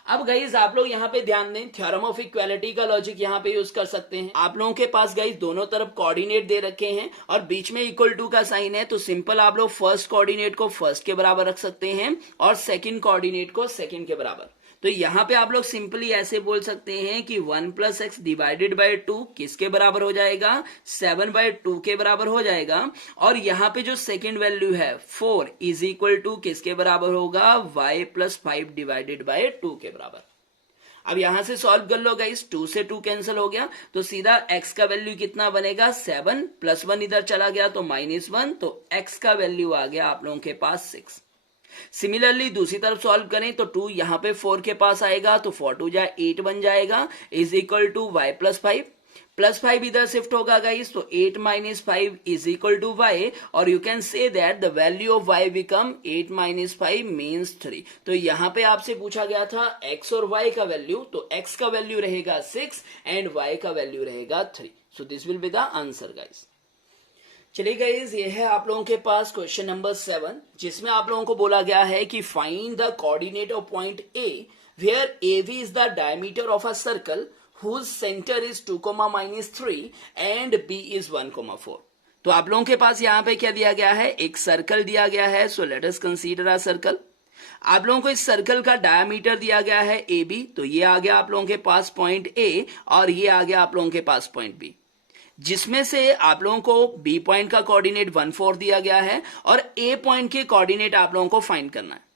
अब गाइज आप लोग यहाँ पे ध्यान दें, थ्योरम ऑफ इक्वालिटी का लॉजिक यहाँ पे यूज कर सकते हैं। आप लोगों के पास गाइज दोनों तरफ कोऑर्डिनेट दे रखे हैं और बीच में = का साइन है, तो सिंपल आप लोग फर्स्ट कोऑर्डिनेट को फर्स्ट के बराबर रख सकते हैं और सेकंड कोऑर्डिनेट को सेकंड के बराबर। तो यहाँ पे आप लोग सिंपली ऐसे बोल सकते हैं कि 1 + x डिवाइडेड बाय 2 किसके बराबर हो जाएगा, 7/2 के बराबर हो जाएगा। और यहाँ पे जो सेकंड वैल्यू है 4 = किसके बराबर होगा, y + 5 डिवाइडेड बाय 2 के बराबर। अब यहां से सॉल्व कर लो गाइस, 2 से 2 कैंसिल हो गया, तो सीधा x का वैल्यू कितना बनेगा, 7 + 1 इधर चला गया तो -1, तो x का वैल्यू आ गया आप लोगों के पास 6। सिमिलरली दूसरी तरफ सॉल्व करें तो 2 यहां पे 4 के पास आएगा, तो 4 × 2 = 8 बन जाएगा, = y + 5 प्लस 5 इधर शिफ्ट होगा गाइस, तो 8 - 5 = y और you can say that the value of y become 8 - 5 means 3। तो यहां पे आपसे पूछा गया था x और y का वैल्यू, तो x का वैल्यू रहेगा 6 एंड y का वैल्यू रहेगा 3। So this will be the answer guys. चलिए गाइज, ये है आप लोगों के पास क्वेश्चन नंबर 7, जिसमें आप लोगों को बोला गया है कि find the coordinate of point A where AB is the diameter of a circle whose center is 2, -3 and B is 1, 4। तो आप लोगों के पास यहाँ पे क्या दिया गया है, एक सर्कल दिया गया है। So let us consider a circle. आप लोगों को इस सर्कल का डायमीटर दिया गया है AB, तो ये आ गया आप लोगों के पास पॉइंट A और ये आ गया आप लोगों के पास पॉइंट B, जिसमें से आप लोगों को B पॉइंट का कोऑर्डिनेट 1/4 दिया गया है और A पॉइंट के कोऑर्डिनेट आप लोगों को फाइंड करना है।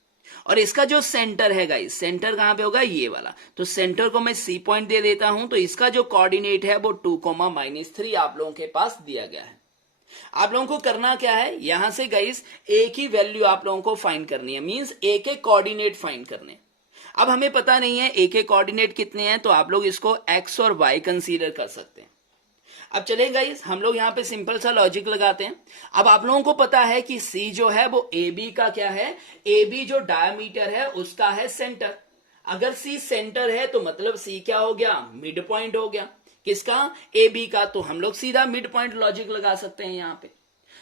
और इसका जो सेंटर है गाइस, सेंटर कहां पे होगा, ये वाला, तो सेंटर को मैं C पॉइंट दे देता हूं। तो इसका जो कोऑर्डिनेट है वो 2, -3 आप लोगों के पास दिया गया है। आप लोगों को करना क्या है, यहां से गाइस A की वैल्यू आप लोगों को फाइंड करनी है, मींस A के कोऑर्डिनेट फाइंड करने। अब हमें पता नहीं है A के कोऑर्डिनेट कितने हैं, तो आप लोग इसको x और y कंसीडर कर सकते हैं। अब चलें गाइस, हम लोग यहाँ पे सिंपल सा लॉजिक लगाते हैं। अब आप लोगों को पता है कि C जो है वो AB का क्या है, AB जो डायमीटर है उसका है सेंटर। अगर C सेंटर है तो मतलब C क्या हो गया, मिड पॉइंट हो गया, किसका, AB का। तो हम लोग सीधा मिड पॉइंट लॉजिक लगा सकते हैं यहाँ पे।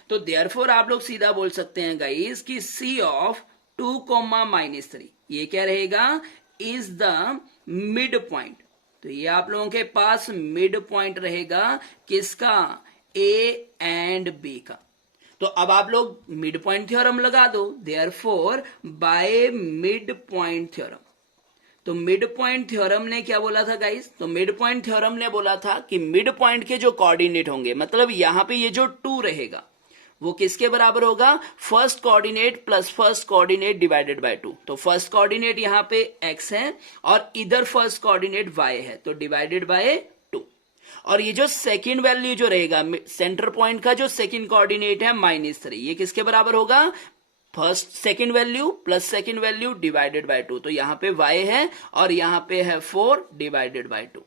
तो देयरफॉर आप लोग सीधा बोल सकते हैं गाइस कि C ऑफ 2, -3 ये क्या रहेगा, इज द मिड पॉइंट। तो ये आप लोगों के पास मिड पॉइंट रहेगा, किसका, A एंड B का। तो अब आप लोग मिड पॉइंट थ्योरम लगा दो, therefore by mid point theorem. तो मिड पॉइंट थ्योरम ने क्या बोला था गाइस, तो मिड पॉइंट थ्योरम ने बोला था कि मिड पॉइंट के जो कोऑर्डिनेट होंगे, मतलब यहां पे ये जो 2 रहेगा वो किसके बराबर होगा, first coordinate plus first coordinate divided by 2। तो फर्स्ट कोऑर्डिनेट यहाँ पे x है और इधर फर्स्ट कोऑर्डिनेट y है, तो डिवाइडेड बाय 2। और ये जो सेकंड वैल्यू जो रहेगा, सेंटर पॉइंट का जो सेकंड कोऑर्डिनेट है -3, ये किसके बराबर होगा, first second value plus second value divided by 2। तो यहाँ पे y है और यहाँ पे है 4 डिवाइडेड बाय 2।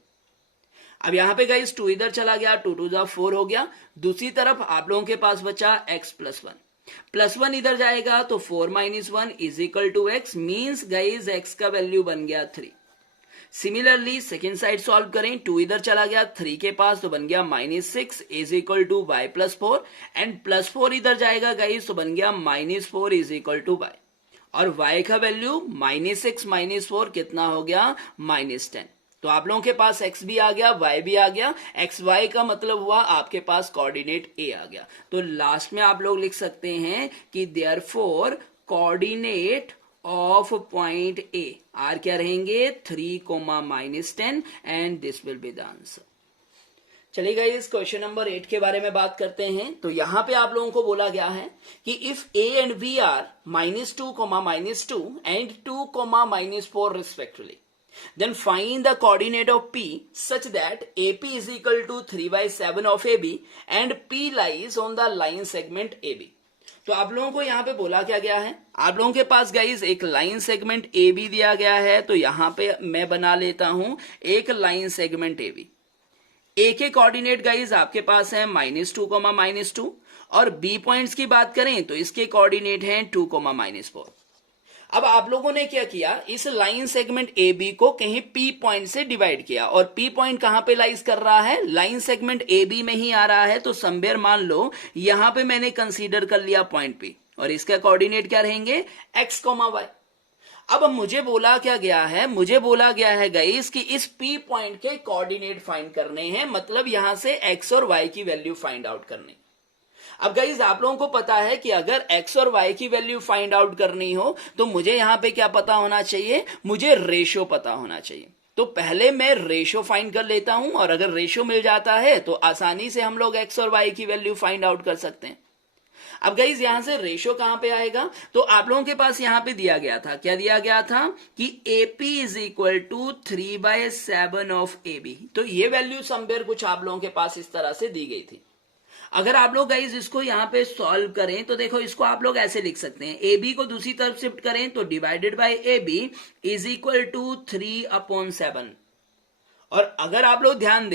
अब यहां पे गाइस 2 इधर चला गया, 2 × 2 = 4 हो गया। दूसरी तरफ आप लोगों के पास बचा x + 1, +1 इधर जाएगा तो 4 - 1 = x, मींस गाइस x का वैल्यू बन गया 3। सिमिलरली सेकेंड साइड सॉल्व करें, 2 इधर चला गया 3 के पास, तो बन गया -6 = y + 4 एंड +4 इधर जाएगा गाइस, तो बन गया -4 = y और y का वैल्यू -6 - 4 कितना हो गया, -10। तो आप लोगों के पास x भी आ गया, y भी आ गया। x y का मतलब हुआ आपके पास कोऑर्डिनेट A आ गया। तो लास्ट में आप लोग लिख सकते हैं कि therefore coordinate of point A are क्या रहेंगे, 3, -10 and this will be the answer. चलिए गाइस, क्वेश्चन नंबर 8 के बारे में बात करते हैं। तो यहां पे आप लोगों को बोला गया है कि if A and B are -2, -2 and 2, -4 respectively, Then find the coordinate of P such that AP is equal to 3/7 of AB and P lies on the line segment AB. तो आप लोगों को यहां पे बोला क्या गया है, आप लोगों के पास गाइज एक लाइन सेगमेंट AB दिया गया है, तो यहां पे मैं बना लेता हूं एक लाइन सेगमेंट AB. ए के कोऑर्डिनेट गाइज आपके पास है -2, -2 और बी पॉइंट्स की बात करें तो इसके कोऑर्डिनेट हैं 2, -4. अब आप लोगों ने क्या किया, इस लाइन सेगमेंट ए बी को कहीं पी पॉइंट से डिवाइड किया, और पी पॉइंट कहां पे लाइज कर रहा है, लाइन सेगमेंट ए बी में ही आ रहा है. तो समवेयर मान लो यहां पे मैंने कंसीडर कर लिया पॉइंट पी, और इसका कोऑर्डिनेट क्या रहेंगे, x, y. अब मुझे बोला क्या गया है, मुझे बोला गया है गाइस कि इस पी पॉइंट के कोऑर्डिनेट फाइंड करने हैं, मतलब यहां से x और y की वैल्यू फाइंड आउट करनी. अब गाइज आप लोगों को पता है कि अगर x और y की वैल्यू फाइंड आउट करनी हो तो मुझे यहां पे क्या पता होना चाहिए, मुझे रेशो पता होना चाहिए. तो पहले मैं रेशो फाइंड कर लेता हूं, और अगर रेशो मिल जाता है तो आसानी से हम लोग x और y की वैल्यू फाइंड आउट कर सकते हैं. अब गाइज यहां से रेशो कहां पे आएगा, तो आप लोगों के पास यहां पे दिया गया था, क्या दिया गया था कि AP is equal to 3/7 of AB. तो ये वैल्यू समवेयर कुछ आप लोगों के पास इस तरह से दी गई थी. अगर आप लोग गाइज इसको यहां पे सॉल्व करें तो देखो इसको आप लोग ऐसे लिख सकते हैं, ए बी को दूसरी तरफ शिफ्ट करें तो divided by A B is equal to 3/7. और अगर आप लोग ध्यान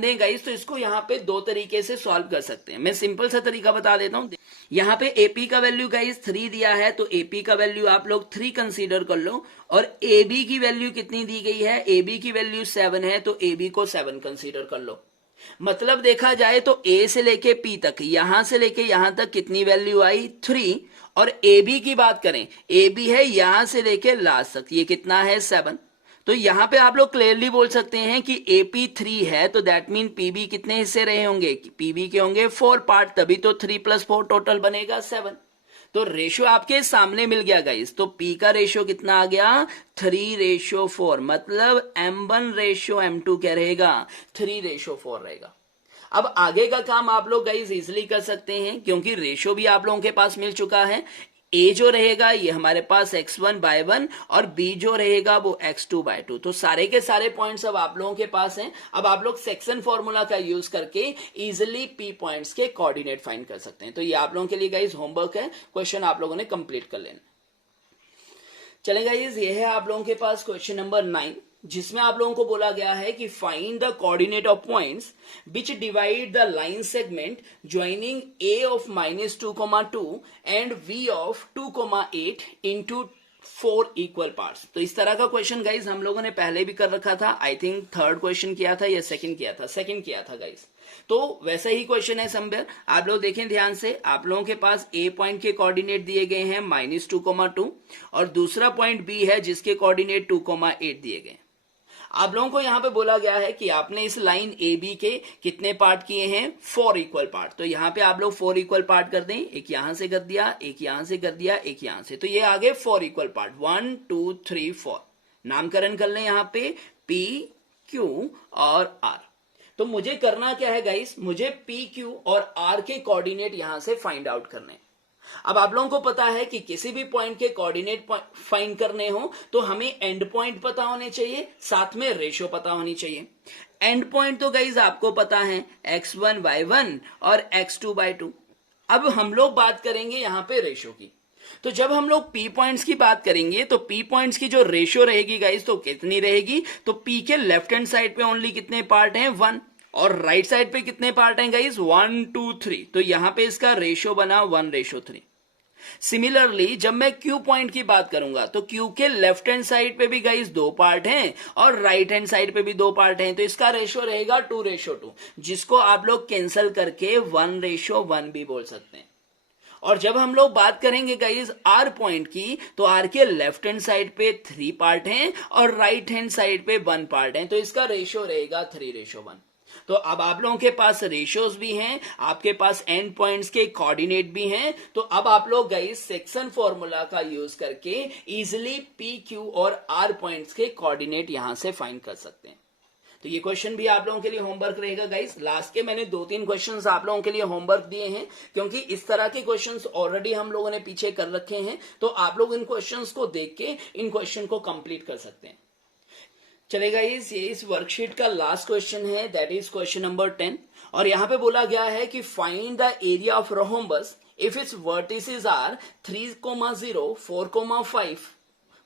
दें गाइज तो इसको यहां पे दो तरीके से सॉल्व कर सकते हैं. मैं सिंपल सा तरीका बता देता हूं. यहां पे एपी का वैल्यू गाइज 3 दिया है, तो एपी का वैल्यू आप लोग 3 कंसीडर कर लो, और ए बी की वैल्यू कितनी दी गई है, ए बी की वैल्यू 7 है, तो ए बी को 7 कंसीडर कर लो. मतलब देखा जाए तो ए से लेके पी तक, यहां से लेके यहां तक कितनी वैल्यू आई, 3. और ए बी की बात करें, ए बी है यहां से लेके लास्ट तक, ये कितना है, 7. तो यहां पे आप लोग क्लियरली बोल सकते हैं कि एपी 3 है, तो दैट मीन पीबी कितने हिस्से रहे होंगे, पीबी के होंगे 4 पार्ट, तभी तो 3 + 4 टोटल बनेगा 7. तो रेशियो आपके सामने मिल गया गाइस. तो पी का रेशियो कितना आ गया, 3:4. मतलब M1:M2 क्या रहेगा, 3:4 रहेगा. अब आगे का काम आप लोग गाइस इजिली कर सकते हैं, क्योंकि रेशियो भी आप लोगों के पास मिल चुका है. ए जो रहेगा ये हमारे पास x1/1 और बी जो रहेगा वो x2/2. तो सारे के सारे पॉइंट्स अब आप लोगों के पास हैं. अब आप लोग सेक्शन फॉर्मूला का यूज करके इजिली पी पॉइंट्स के कोऑर्डिनेट फाइंड कर सकते हैं. तो ये आप लोगों के लिए गाइस होमवर्क है, क्वेश्चन आप लोगों ने कंप्लीट कर लेना. चलेगा गाइस, ये है आप लोगों के पास क्वेश्चन नंबर 9, जिसमें आप लोगों को बोला गया है कि find the coordinate of points which divide the line segment joining A of -2,2 and B of 2,8 into 4 equal parts. तो इस तरह का क्वेश्चन गाइज हम लोगों ने पहले भी कर रखा था. आई थिंक थर्ड क्वेश्चन किया था या सेकंड किया था गाइज. तो वैसा ही क्वेश्चन है समवेयर. आप लोग देखें ध्यान से, आप लोगों के पास ए पॉइंट के कोऑर्डिनेट दिए गए हैं -2,2 और दूसरा पॉइंट बी है जिसके कोऑर्डिनेट 2,8 दिए गए. आप लोगों को यहां पे बोला गया है कि आपने इस लाइन ए बी के कितने पार्ट किए हैं, 4 इक्वल पार्ट. तो यहां पे आप लोग 4 इक्वल पार्ट कर दें, एक यहां से कर दिया, एक यहां से कर दिया, एक यहां से. तो ये आगे 4 इक्वल पार्ट, 1 2 3 4. नामकरण कर लें यहां पे पी क्यू और आर. तो मुझे करना क्या है गाइस, मुझे पी क्यू और आर के कोऑर्डिनेट यहां से फाइंड आउट करने. अब आप लोगों को पता है कि किसी भी पॉइंट के कोऑर्डिनेट फाइंड करने हो तो हमें एंड पॉइंट पता होने चाहिए, साथ में रेशियो पता होनी चाहिए. एंड पॉइंट तो गाइज आपको पता है x1/1 और x2/2. अब हम लोग बात करेंगे यहां पे रेशियो की. तो जब हम लोग पी पॉइंट्स की बात करेंगे तो पी पॉइंट्स की जो रेशियो रहेगी गाइज, तो कितनी रहेगी, तो पी के लेफ्ट हैंड साइड पे ओनली कितने पार्ट हैं, 1, और राइट साइड पे कितने पार्ट हैं गाइस, 1 2 3. तो यहां पे इसका रेशियो बना 1:3. सिमिलरली जब मैं क्यू पॉइंट की बात करूंगा तो क्यू के लेफ्ट हैंड साइड पे भी गाइस 2 पार्ट हैं और राइट हैंड साइड पे भी 2 पार्ट हैं. तो इसका रेशियो रहेगा 2:2, जिसको आप लोग कैंसिल करके 1:1 भी बोल सकते हैं. और जब हम लोग बात करेंगे गाइस आर पॉइंट की, तो आर के लेफ्ट हैंड साइड पे 3 पार्ट हैं और राइट हैंड साइड पे 1 पार्ट है. तो इसका रेशियो रहेगा 3:1. तो अब आप लोगों के पास रेशियोज भी हैं, आपके पास एंड पॉइंट्स के कोऑर्डिनेट भी हैं. तो अब आप लोग गाइस सेक्शन फॉर्मूला का यूज करके इजिली पी क्यू और आर पॉइंट्स के कोऑर्डिनेट यहां से फाइंड कर सकते हैं. तो ये क्वेश्चन भी आप लोगों के लिए होमवर्क रहेगा गाइस. लास्ट के मैंने 2-3 क्वेश्चंस आप लोगों के लिए होमवर्क दिए हैं, क्योंकि इस तरह के क्वेश्चंस ऑलरेडी हम लोगों ने पीछे कर रखे हैं. तो आप लोग इन क्वेश्चंस को देख के इन क्वेश्चन को कंप्लीट कर सकते हैं. चलेगा, ये इस वर्कशीट का लास्ट क्वेश्चन है, दैट इज क्वेश्चन नंबर 10। और यहां पे बोला गया है कि find the area of rhombus if its vertices are 3,0, 4,5,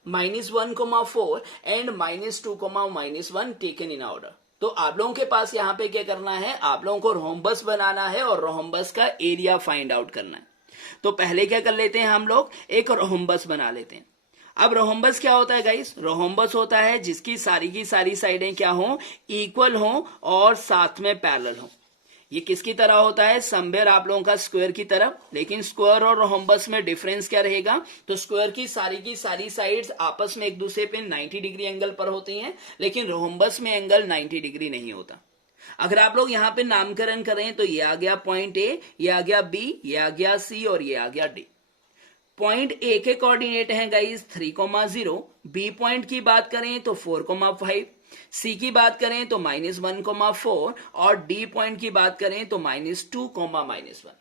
-1,4 and -2,-1 taken in order. तो आप लोगों के पास यहाँ पे क्या करना है, आप लोगों को रोहम्बस बनाना है और रोहम्बस का एरिया फाइंड आउट करना है। तो पहले क्या कर लेते हैं, हम लोग एक रोहम्बस बना लेते हैं। अब रोहम्बस क्या होता है गाइस, रोहम्बस होता है जिसकी सारी की सारी साइडें क्या हो, इक्वल हो और साथ में पैरेलल हो। ये किसकी तरह होता है, समवेयर आप लोगों का स्क्वायर की तरफ। लेकिन स्क्वायर और रोहम्बस में डिफरेंस क्या रहेगा, तो स्क्वायर की सारी साइड्स आपस में एक दूसरे पे 90 डिग्री एंगल पर होती हैं, लेकिन रोहम्बस में एंगल 90 डिग्री नहीं होता। अगर आप लोग यहाँ पे नामकरण करें तो ये आ गया पॉइंट ए, ये आ गया बी, ये आ गया सी और ये आ गया डी। पॉइंट ए के कोऑर्डिनेट हैं गाइस 3,0, बी पॉइंट की बात करें तो 4,5, सी की बात करें तो -1,4 और डी पॉइंट की बात करें तो -2,-1।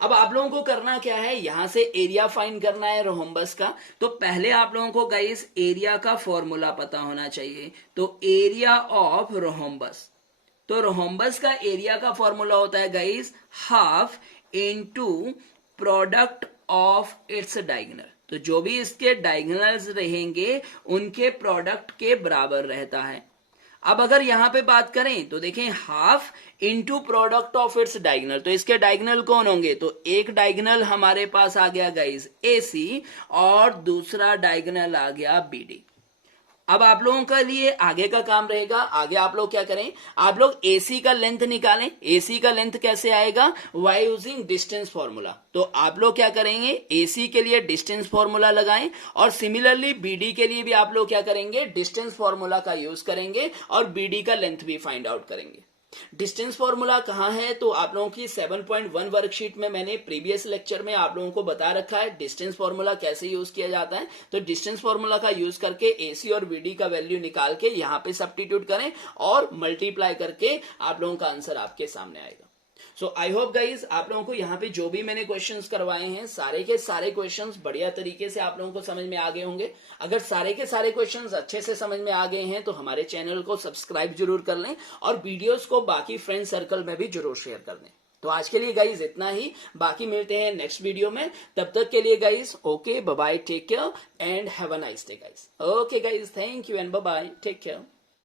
अब आप लोगों को करना क्या है, यहां से एरिया फाइंड करना है रोहम्बस का। तो पहले आप लोगों को गाइस एरिया का फॉर्मूला पता होना चाहिए। तो एरिया ऑफ रोहम्बस, तो रोहम्बस का एरिया का फॉर्मूला होता है guys half into product of its diagonal. तो जो भी इसके डायगोनल्स रहेंगे उनके प्रोडक्ट के बराबर रहता है। अब अगर यहां पे बात करें तो देखें half into product of its diagonal, तो इसके डायगोनल कौन होंगे, तो एक डायगोनल हमारे पास आ गया गाइस AC और दूसरा डायगोनल आ गया BD। अब आप लोगों के लिए आगे का काम रहेगा, आगे आप लोग क्या करें, आप लोग AC का लेंथ निकालें। AC का लेंथ कैसे आएगा, वाई यूजिंग डिस्टेंस फॉर्मूला। तो आप लोग क्या करेंगे, AC के लिए डिस्टेंस फॉर्मूला लगाएं और सिमिलरली BD के लिए भी आप लोग क्या करेंगे, डिस्टेंस फॉर्मूला का यूज करेंगे और BD का लेंथ भी फाइंड आउट करेंगे। डिस्टेंस फॉर्मूला कहाँ है, तो आप लोगों की 7.1 वर्कशीट में मैंने प्रीवियस लेक्चर में आप लोगों को बता रखा है डिस्टेंस फॉर्मूला कैसे यूज किया जाता है। तो डिस्टेंस फॉर्मूला का यूज करके AC और BD का वैल्यू निकाल के यहाँ पे सब्स्टिट्यूट करें और मल्टीप्लाई करके आप लोगों का आंसर आपके सामने आएगा। सो आई होप गाइज आप लोगों को यहाँ पे जो भी मैंने क्वेश्चंस करवाए हैं सारे के सारे क्वेश्चंस बढ़िया तरीके से आप लोगों को समझ में आ गए होंगे। अगर सारे के सारे क्वेश्चंस अच्छे से समझ में आ गए हैं तो हमारे चैनल को सब्सक्राइब जरूर कर लें और वीडियोस को बाकी फ्रेंड सर्कल में भी जरूर शेयर कर दें। तो आज के लिए गाइज इतना ही, बाकी मिलते हैं नेक्स्ट वीडियो में। तब तक के लिए guys okay, bye bye, take care and have a nice day guys. Okay guys, thank you and bye bye, take care.